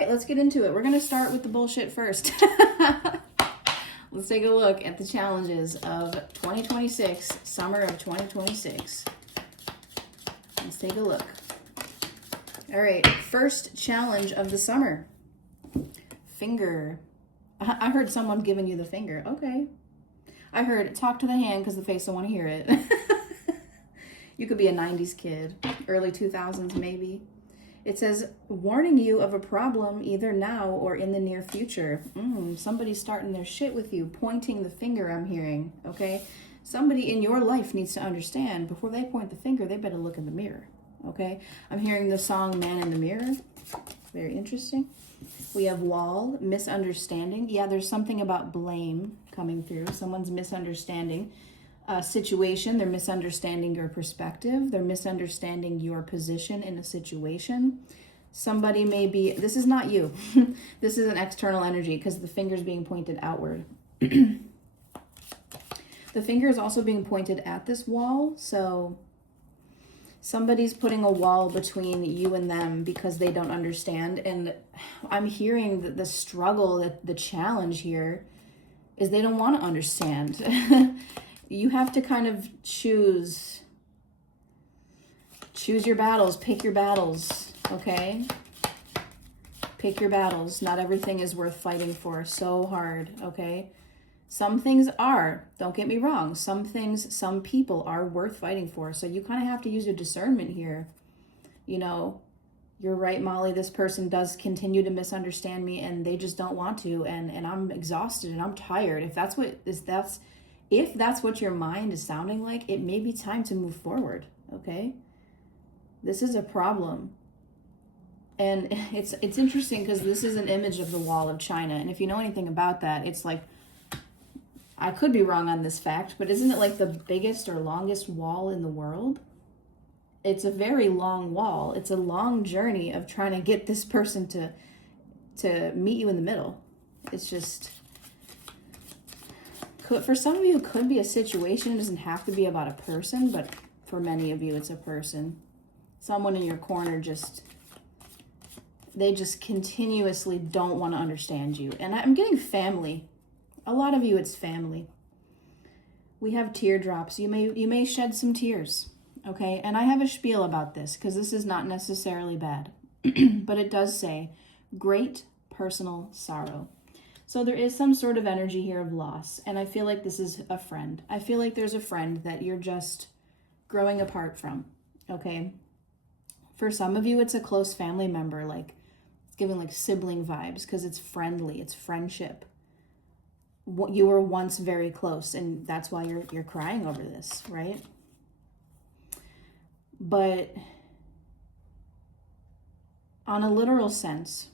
right, let's get into it. We're going to start with the bullshit first. Let's take a look at the challenges of 2026, summer of 2026. Let's take a look. All right, first challenge of the summer. Finger. I heard someone giving you the finger. Okay. I heard talk to the hand because the face don't want to hear it. You could be a 90s kid, early 2000s maybe. It says, warning you of a problem either now or in the near future. Somebody's starting their shit with you, pointing the finger, I'm hearing, okay? Somebody in your life needs to understand, before they point the finger, they better look in the mirror, okay? I'm hearing the song Man in the Mirror. Very interesting. We have wall, misunderstanding. Yeah, there's something about blame coming through. Someone's misunderstanding a situation. They're misunderstanding your perspective. They're misunderstanding your position in a situation. Somebody may be, this is not you. This is an external energy because the finger's being pointed outward. The finger is also being pointed at this wall. So somebody's putting a wall between you and them because they don't understand. And I'm hearing that the struggle, the challenge here is they don't want to understand. You have to kind of choose your battles, pick your battles, okay? Pick your battles. Not everything is worth fighting for so hard, okay? Some things are, don't get me wrong, some things, some people are worth fighting for. So you kind of have to use your discernment here. You know, you're right, Molly, this person does continue to misunderstand me and they just don't want to. And I'm exhausted and I'm tired. If that's what your mind is sounding like, it may be time to move forward, okay? This is a problem. And it's interesting because this is an image of the Wall of China. And if you know anything about that, it's like, I could be wrong on this fact, but isn't it like the biggest or longest wall in the world? It's a very long wall. It's a long journey of trying to get this person to meet you in the middle. It's just, for some of you, it could be a situation. It doesn't have to be about a person, but for many of you, it's a person. Someone in your corner they just continuously don't want to understand you. And I'm getting family. A lot of you, it's family. We have teardrops. You may shed some tears, okay? And I have a spiel about this because this is not necessarily bad, but it does say great personal sorrow. So there is some sort of energy here of loss, and I feel like this is a friend. I feel like there's a friend that you're just growing apart from, okay? For some of you, it's a close family member, like it's giving like sibling vibes because it's friendly, it's friendship. You were once very close, and that's why you're crying over this, right? But on a literal sense,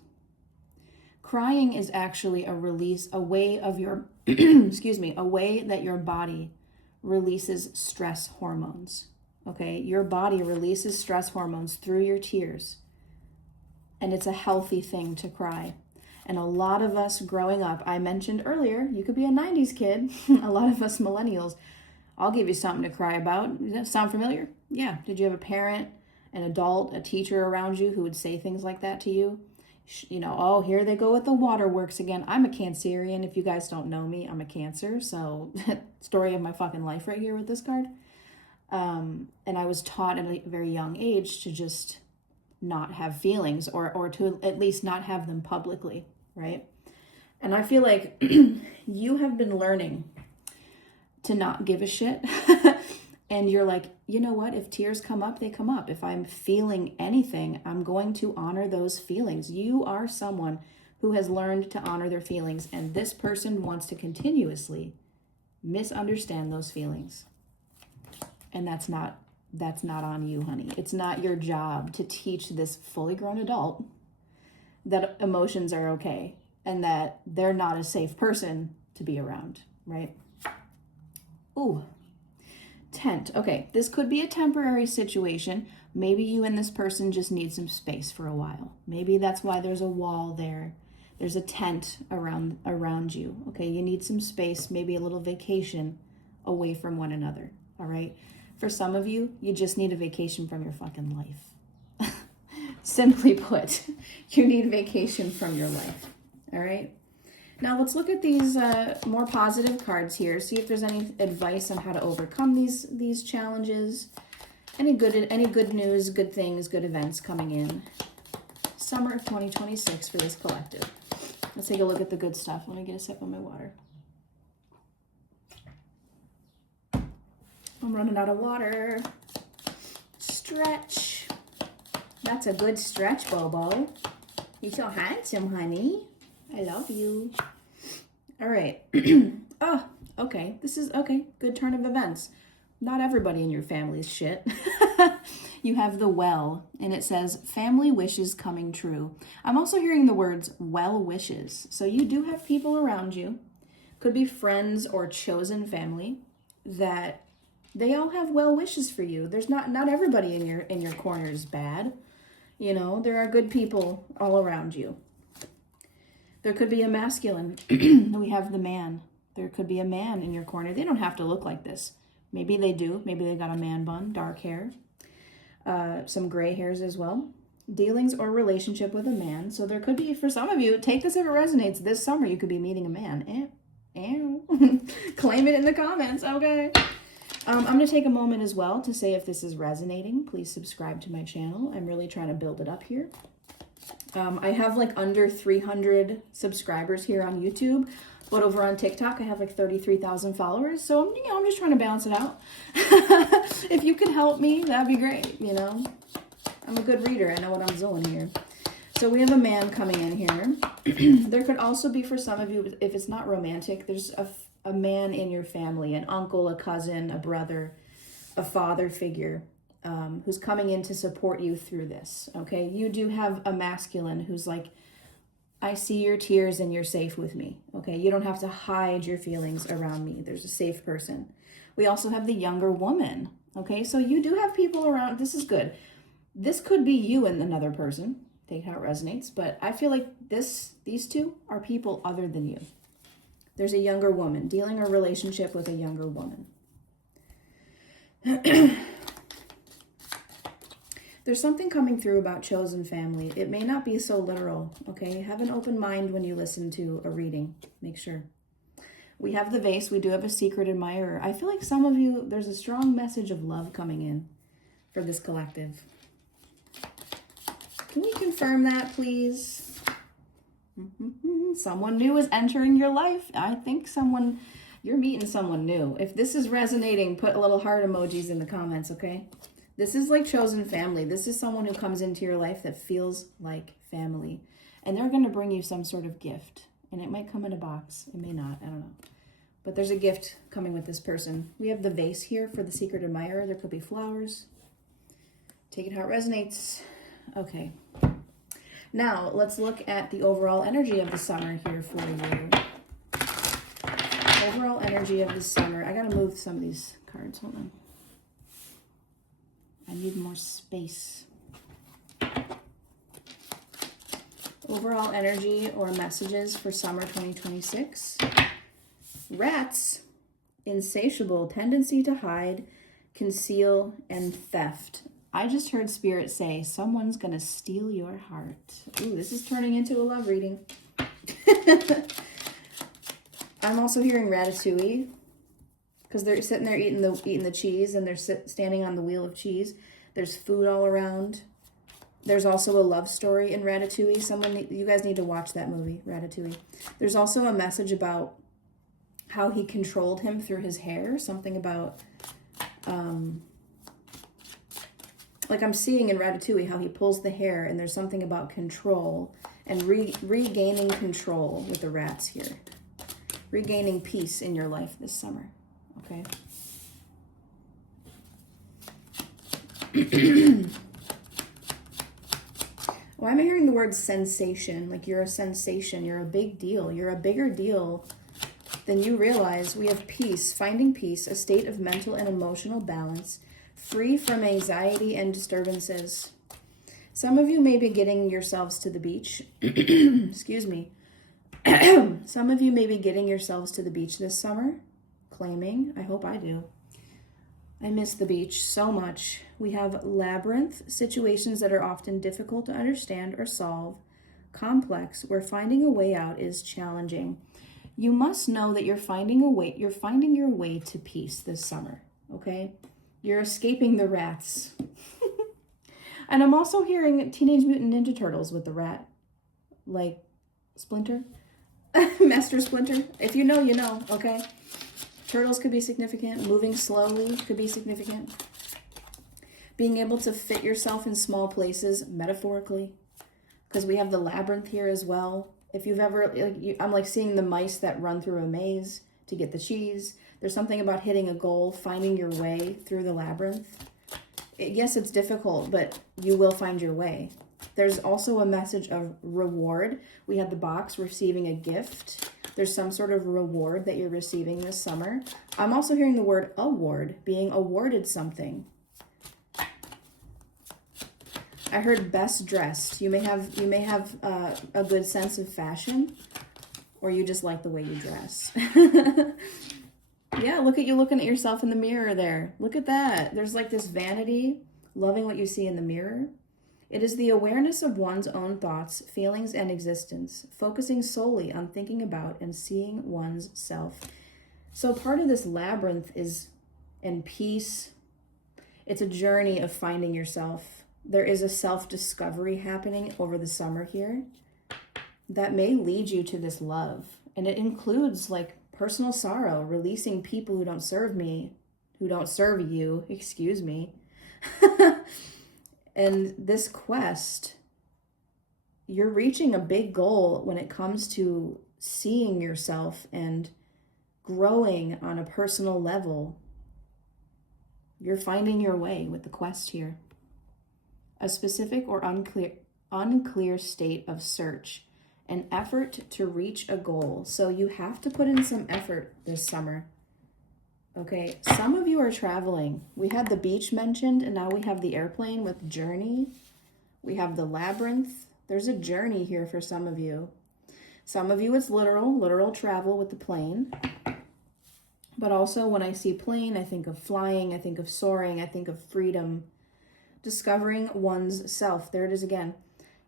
crying is actually a release, a way of your, a way that your body releases stress hormones, okay? Your body releases stress hormones through your tears, and it's a healthy thing to cry. And a lot of us growing up, I mentioned earlier, you could be a 90s kid. A lot of us millennials, I'll give you something to cry about. Does that sound familiar? Yeah. Did you have a parent, an adult, a teacher around you who would say things like that to you? You know, oh, here they go with the waterworks again. I'm a Cancerian. If you guys don't know me, I'm a Cancer. So story of my fucking life right here with this card. And I was taught at a very young age to just not have feelings or to at least not have them publicly, right? And I feel like you have been learning to not give a shit. And you're like, you know what? If tears come up, they come up. If I'm feeling anything, I'm going to honor those feelings. You are someone who has learned to honor their feelings, and this person wants to continuously misunderstand those feelings. And that's not on you, honey. It's not your job to teach this fully grown adult that emotions are okay and that they're not a safe person to be around, right? Ooh. Tent. Okay, this could be a temporary situation. Maybe you and this person just need some space for a while. Maybe that's why there's a wall there. There's a tent around you. Okay, you need some space, maybe a little vacation away from one another, all right? For some of you, you just need a vacation from your fucking life. Simply put, you need vacation from your life. All right. Now let's look at these more positive cards here. See if there's any advice on how to overcome these challenges. Any good news, good things, good events coming in. Summer of 2026 for this collective. Let's take a look at the good stuff. Let me get a sip of my water. I'm running out of water. Stretch. That's a good stretch, Bobo. You're so handsome, honey. I love you. All right. Oh, okay. This is, okay, good turn of events. Not everybody in your family is shit. You have the well, and it says, family wishes coming true. I'm also hearing the words well wishes. So you do have people around you, could be friends or chosen family, that they all have well wishes for you. There's not everybody in your corner is bad. You know, there are good people all around you. There could be a masculine. We have the man. There could be a man in your corner. They don't have to look like this. Maybe they do. Maybe they got a man bun, dark hair, some gray hairs as well. Dealings or relationship with a man. So there could be, for some of you, take this if it resonates. This summer, you could be meeting a man. Claim it in the comments, okay? I'm going to take a moment as well to say if this is resonating, please subscribe to my channel. I'm really trying to build it up here. I have like under 300 subscribers here on YouTube, but over on TikTok, I have like 33,000 followers. So, I'm just trying to balance it out. If you can help me, that'd be great. I'm a good reader. I know what I'm doing here. So we have a man coming in here. There could also be, for some of you, if it's not romantic, there's a man in your family, an uncle, a cousin, a brother, a father figure, who's coming in to support you through this, okay? You do have a masculine who's like, I see your tears and you're safe with me, okay? You don't have to hide your feelings around me. There's a safe person. We also have the younger woman, okay? So you do have people around. This is good. This could be you and another person. Take how it resonates. But I feel like these two are people other than you. There's a younger woman, dealing a relationship with a younger woman. There's something coming through about chosen family. It may not be so literal, okay? Have an open mind when you listen to a reading. Make sure. We have the vase. We do have a secret admirer. I feel like some of you, there's a strong message of love coming in for this collective. Can we confirm that, please? Someone new is entering your life. I think you're meeting someone new. If this is resonating, put a little heart emojis in the comments, okay? This is like chosen family. This is someone who comes into your life that feels like family. And they're going to bring you some sort of gift. And it might come in a box. It may not. I don't know. But there's a gift coming with this person. We have the vase here for the secret admirer. There could be flowers. Take it how it resonates. Okay. Now, let's look at the overall energy of the summer here for you. Overall energy of the summer. I got to move some of these cards. Hold on. I need more space. Overall energy or messages for summer 2026. Rats, insatiable tendency to hide, conceal, and theft. I just heard Spirit say, someone's going to steal your heart. Ooh, this is turning into a love reading. I'm also hearing ratatouille. Because they're sitting there eating the cheese, and they're standing on the wheel of cheese. There's food all around. There's also a love story in Ratatouille. You guys need to watch that movie, Ratatouille. There's also a message about how he controlled him through his hair. Something about, like I'm seeing in Ratatouille, how he pulls the hair, and there's something about control and regaining control with the rats here. Regaining peace in your life this summer. Okay. Why am I hearing the word sensation? Like you're a sensation, you're a big deal, you're a bigger deal than you realize. We have peace, finding peace, a state of mental and emotional balance, free from anxiety and disturbances. Some of you may be getting yourselves to the beach. Excuse me. Some of you may be getting yourselves to the beach this summer. Claiming, I hope I do. I miss the beach so much. We have labyrinth, situations that are often difficult to understand or solve, complex, where finding a way out is challenging. You must know that you're finding your way to peace this summer, okay? You're escaping the rats. And I'm also hearing Teenage Mutant Ninja Turtles with the rat, like Splinter, Master Splinter. If you know, you know, okay? Turtles could be significant. Moving slowly could be significant. Being able to fit yourself in small places, metaphorically, because we have the labyrinth here as well. If you've ever, I'm like seeing the mice that run through a maze to get the cheese. There's something about hitting a goal, finding your way through the labyrinth. Yes, it's difficult, but you will find your way. There's also a message of reward. We had the box receiving a gift. There's some sort of reward that you're receiving this summer. I'm also hearing the word award, being awarded something. I heard best dressed. You may have a good sense of fashion, or you just like the way you dress. Yeah, look at you looking at yourself in the mirror there. Look at that. There's like this vanity, loving what you see in the mirror. It is the awareness of one's own thoughts, feelings, and existence, focusing solely on thinking about and seeing one's self. So part of this labyrinth is in peace. It's a journey of finding yourself. There is a self-discovery happening over the summer here that may lead you to this love. And it includes like personal sorrow, releasing people who don't serve me, who don't serve you, excuse me. And this quest, you're reaching a big goal when it comes to seeing yourself and growing on a personal level. You're finding your way with the quest here. A specific or unclear state of search, an effort to reach a goal. So you have to put in some effort this summer. Okay, some of you are traveling. We had the beach mentioned, and now we have the airplane with journey. We have the labyrinth. There's a journey here for some of you. Some of you it's literal travel with the plane. But also when I see plane, I think of flying, I think of soaring, I think of freedom. Discovering one's self. There it is again.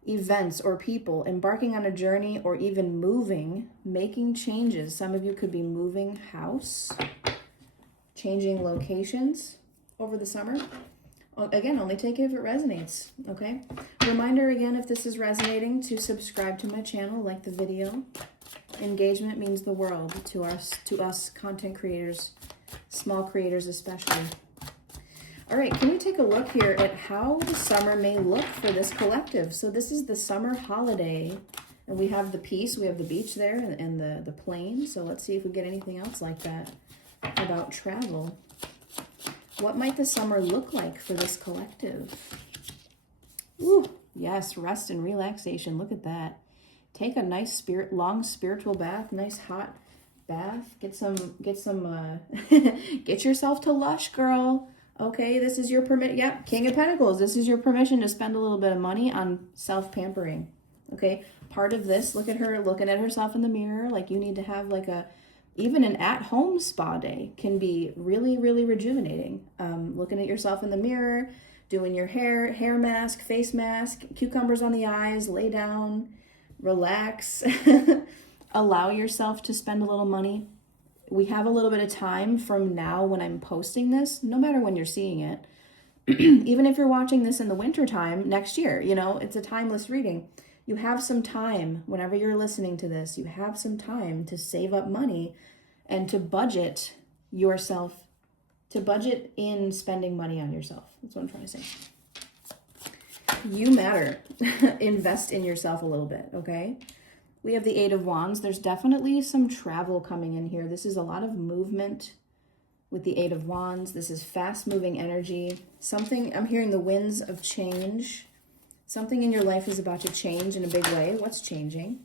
Events or people, embarking on a journey or even moving, making changes. Some of you could be moving house, changing locations over the summer. Again, only take it if it resonates, okay? Reminder again, if this is resonating, to subscribe to my channel, like the video. Engagement means the world to us content creators, small creators especially. All right, can we take a look here at how the summer may look for this collective? So this is the summer holiday, and we have the peace, we have the beach there, and the plane. So let's see if we get anything else like that about travel. What might the summer look like for this collective? Ooh, yes, rest and relaxation. Look at that. Take a nice long spiritual bath, nice hot bath. Get yourself to Lush, girl. Okay, this is your permit. Yep, King of Pentacles. This is your permission to spend a little bit of money on self-pampering. Okay, part of this, look at her looking at herself in the mirror. Like you need to have like even an at-home spa day can be really, really rejuvenating. Looking at yourself in the mirror, doing your hair mask, face mask, cucumbers on the eyes, lay down, relax. Allow yourself to spend a little money. We have a little bit of time from now when I'm posting this, no matter when you're seeing it. Even if you're watching this in the winter time next year, it's a timeless reading. You have some time whenever you're listening to this, you have some time to save up money and to budget yourself, to budget in spending money on yourself. That's what I'm trying to say. You matter. Invest in yourself a little bit, okay? We have the Eight of Wands. There's definitely some travel coming in here. This is a lot of movement with the Eight of Wands. This is fast-moving energy. I'm hearing the winds of change. Something in your life is about to change in a big way. What's changing?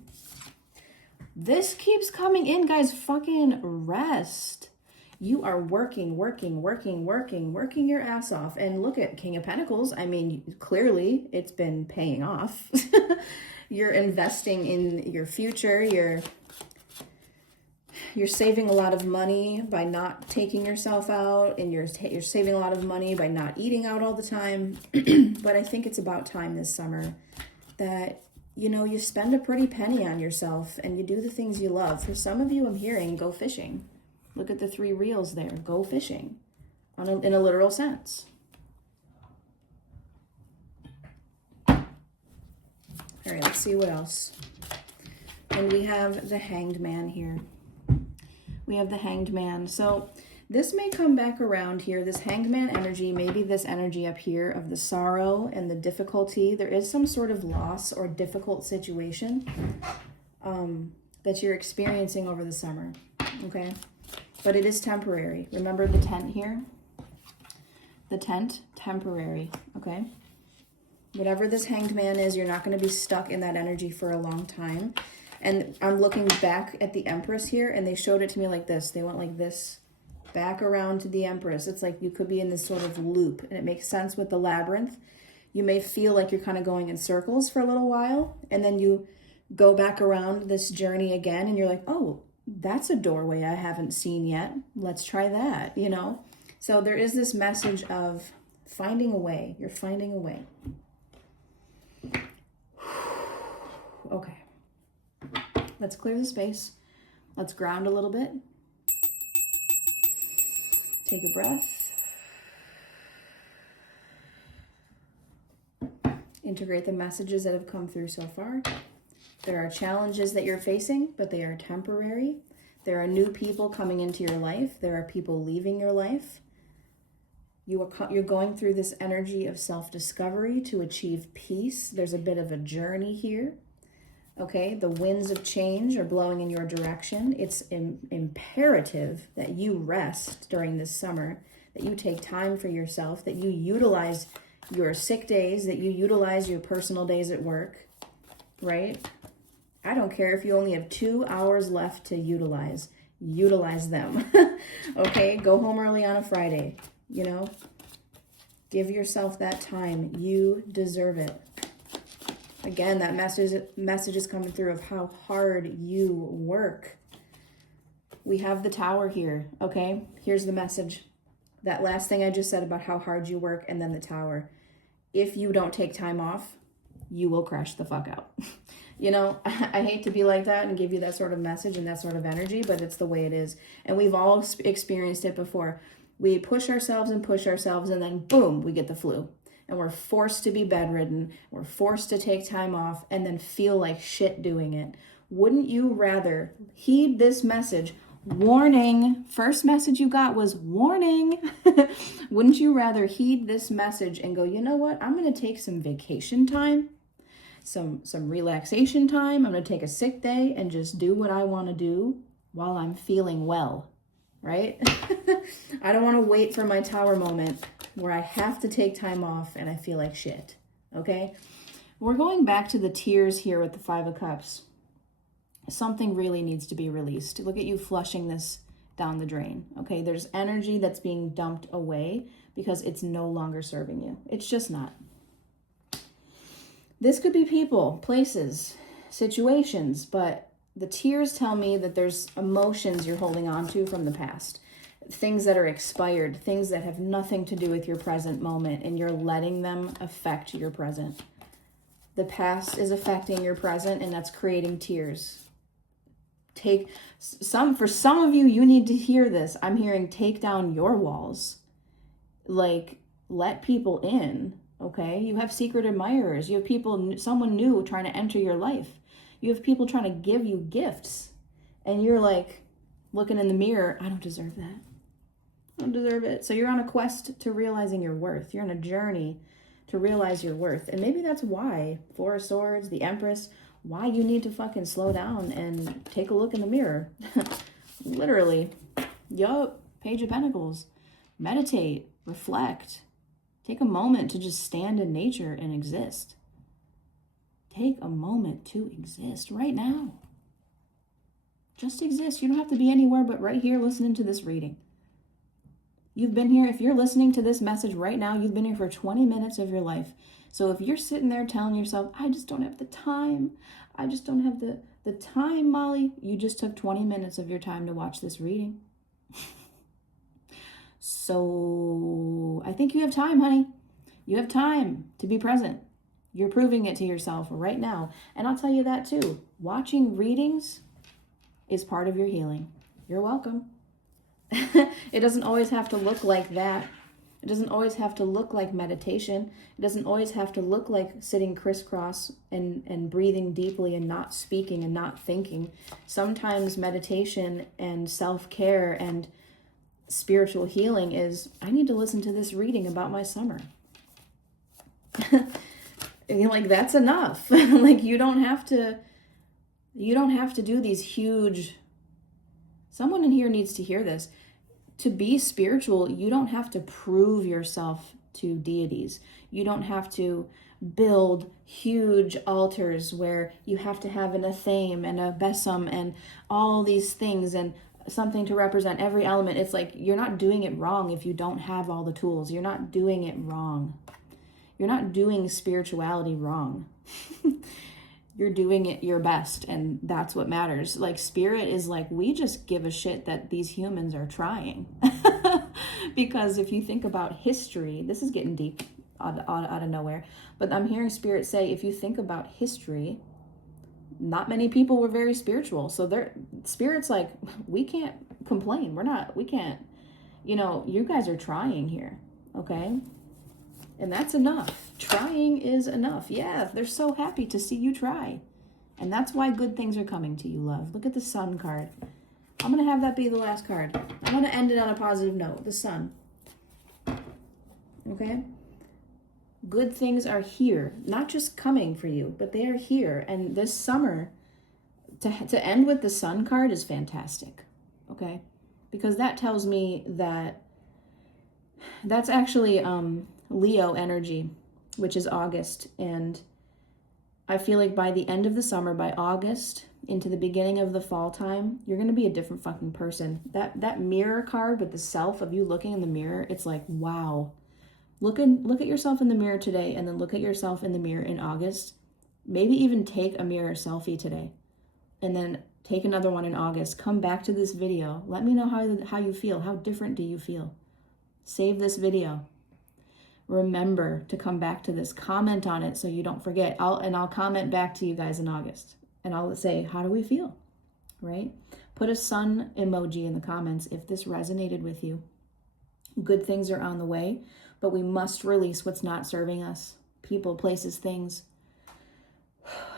This keeps coming in, guys. Fucking rest. You are working your ass off. And look at King of Pentacles. I mean, clearly it's been paying off. You're investing in your future. You're saving a lot of money by not taking yourself out, and you're saving a lot of money by not eating out all the time. But I think it's about time this summer that, you know, you spend a pretty penny on yourself and you do the things you love. For some of you, I'm hearing go fishing. Look at the 3 reels there. Go fishing in a literal sense. All right, let's see what else. And we have the Hanged Man here. We have the Hanged Man. So this may come back around here, this Hanged Man energy, maybe this energy up here of the sorrow and the difficulty. There is some sort of loss or difficult situation that you're experiencing over the summer, okay? But it is temporary. Remember the tent here? The tent, temporary, okay? Whatever this Hanged Man is, you're not going to be stuck in that energy for a long time. And I'm looking back at the Empress here, and they showed it to me like this. They went like this, back around to the Empress. It's like you could be in this sort of loop, and it makes sense with the labyrinth. You may feel like you're kind of going in circles for a little while, and then you go back around this journey again, and you're like, oh, that's a doorway I haven't seen yet. Let's try that, you know? So there is this message of finding a way. You're finding a way. Okay. Let's clear the space. Let's ground a little bit. Take a breath. Integrate the messages that have come through so far. There are challenges that you're facing, but they are temporary. There are new people coming into your life. There are people leaving your life. You're going through this energy of self-discovery to achieve peace. There's a bit of a journey here. Okay, the winds of change are blowing in your direction. It's imperative that you rest during this summer, that you take time for yourself, that you utilize your sick days, that you utilize your personal days at work, right? I don't care if you only have 2 hours left to utilize them. Okay, go home early on a Friday, you know? Give yourself that time. You deserve it. Again, that message is coming through of how hard you work. We have the Tower here, okay? Here's the message. That last thing I just said about how hard you work, and then the Tower. If you don't take time off, you will crash the fuck out. You know, I hate to be like that and give you that sort of message and that sort of energy, but it's the way it is. And we've all experienced it before. We push ourselves, and then boom, we get the flu. And we're forced to be bedridden, we're forced to take time off, and then feel like shit doing it. Wouldn't you rather heed this message? Warning. First message you got was warning. Wouldn't you rather heed this message and go, you know what? I'm going to take some vacation time, some relaxation time. I'm going to take a sick day and just do what I want to do while I'm feeling well, right? I don't want to wait for my Tower moment where I have to take time off and I feel like shit, okay? We're going back to the tears here with the 5 of Cups. Something really needs to be released. Look at you flushing this down the drain, okay? There's energy that's being dumped away because it's no longer serving you. It's just not. This could be people, places, situations, but the tears tell me that there's emotions you're holding on to from the past. Things that are expired, things that have nothing to do with your present moment, and you're letting them affect your present. The past is affecting your present, and that's creating tears. For some of you, you need to hear this. I'm hearing take down your walls. Like, let people in, okay? You have secret admirers. You have people, someone new trying to enter your life. You have people trying to give you gifts. And you're like, looking in the mirror, I don't deserve that. I don't deserve it. So you're on a quest to realizing your worth. You're on a journey to realize your worth. And maybe that's why 4 of Swords, the Empress, why you need to fucking slow down and take a look in the mirror. Literally. Yup. Page of Pentacles. Meditate. Reflect. Take a moment to just stand in nature and exist. Take a moment to exist right now. Just exist. You don't have to be anywhere but right here listening to this reading. You've been here, if you're listening to this message right now, you've been here for 20 minutes of your life. So if you're sitting there telling yourself, I just don't have the time, I just don't have the time, Molly, you just took 20 minutes of your time to watch this reading. So I think you have time, honey. You have time to be present. You're proving it to yourself right now. And I'll tell you that too. Watching readings is part of your healing. You're welcome. It doesn't always have to look like that. It doesn't always have to look like meditation. It doesn't always have to look like sitting crisscross and breathing deeply and not speaking and not thinking. Sometimes meditation and self-care and spiritual healing is, I need to listen to this reading about my summer. Like, that's enough. Like, you don't have to do these huge, someone in here needs to hear this. To be spiritual, you don't have to prove yourself to deities. You don't have to build huge altars where you have to have an athame and a besom and all these things and something to represent every element. It's like, you're not doing it wrong if you don't have all the tools. You're not doing it wrong. You're not doing spirituality wrong. You're doing it your best, and that's what matters. Like, spirit is like, we just give a shit that these humans are trying. Because if you think about history, this is getting deep out of nowhere, but I'm hearing spirit say, if you think about history, not many people were very spiritual. So spirit's like, we can't complain. We can't, you guys are trying here. Okay. And that's enough. Trying is enough. Yeah, they're so happy to see you try. And that's why good things are coming to you, love. Look at the Sun card. I'm going to have that be the last card. I'm going to end it on a positive note. The Sun. Okay? Good things are here. Not just coming for you, but they are here. And this summer, to end with the Sun card is fantastic. Okay? Because that tells me that that's actually Leo energy, which is August. And I feel like by the end of the summer, by August into the beginning of the fall time, you're going to be a different fucking person. That mirror card with the self of you looking in the mirror, it's like, wow. Look at yourself in the mirror today, and then look at yourself in the mirror in August. Maybe even take a mirror selfie today, and then take another one in August. Come back to this video. Let me know how you feel. How different do you feel? Save this video. Remember to come back to this. Comment on it so you don't forget. I'll comment back to you guys in August, and I'll say, how do we feel? Right? Put a sun emoji in the comments if this resonated with you. Good things are on the way, but we must release what's not serving us. People, places, things.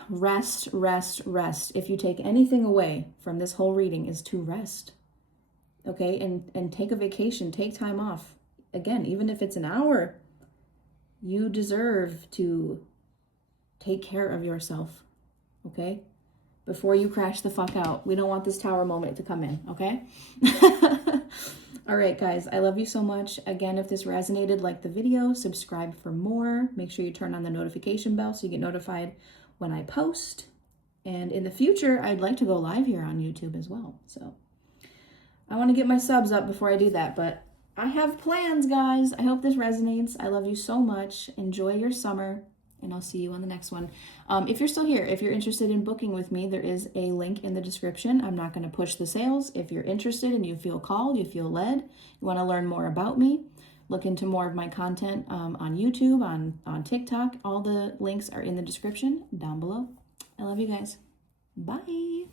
Rest, rest, rest. If you take anything away from this whole reading, is to rest. Okay? And take a vacation, take time off. Again, even if it's an hour, you deserve to take care of yourself. Okay? Before you crash the fuck out. We don't want this tower moment to come in, okay? All right, guys, I love you so much. Again, if this resonated, like the video, subscribe for more. Make sure you turn on the notification bell so you get notified when I post. And in the future, I'd like to go live here on YouTube as well. So I want to get my subs up before I do that, but I have plans, guys. I hope this resonates. I love you so much. Enjoy your summer, and I'll see you on the next one. If you're still here, if you're interested in booking with me, there is a link in the description. I'm not going to push the sales. If you're interested and you feel called, you feel led, you want to learn more about me, look into more of my content on YouTube, on TikTok, all the links are in the description down below. I love you guys. Bye.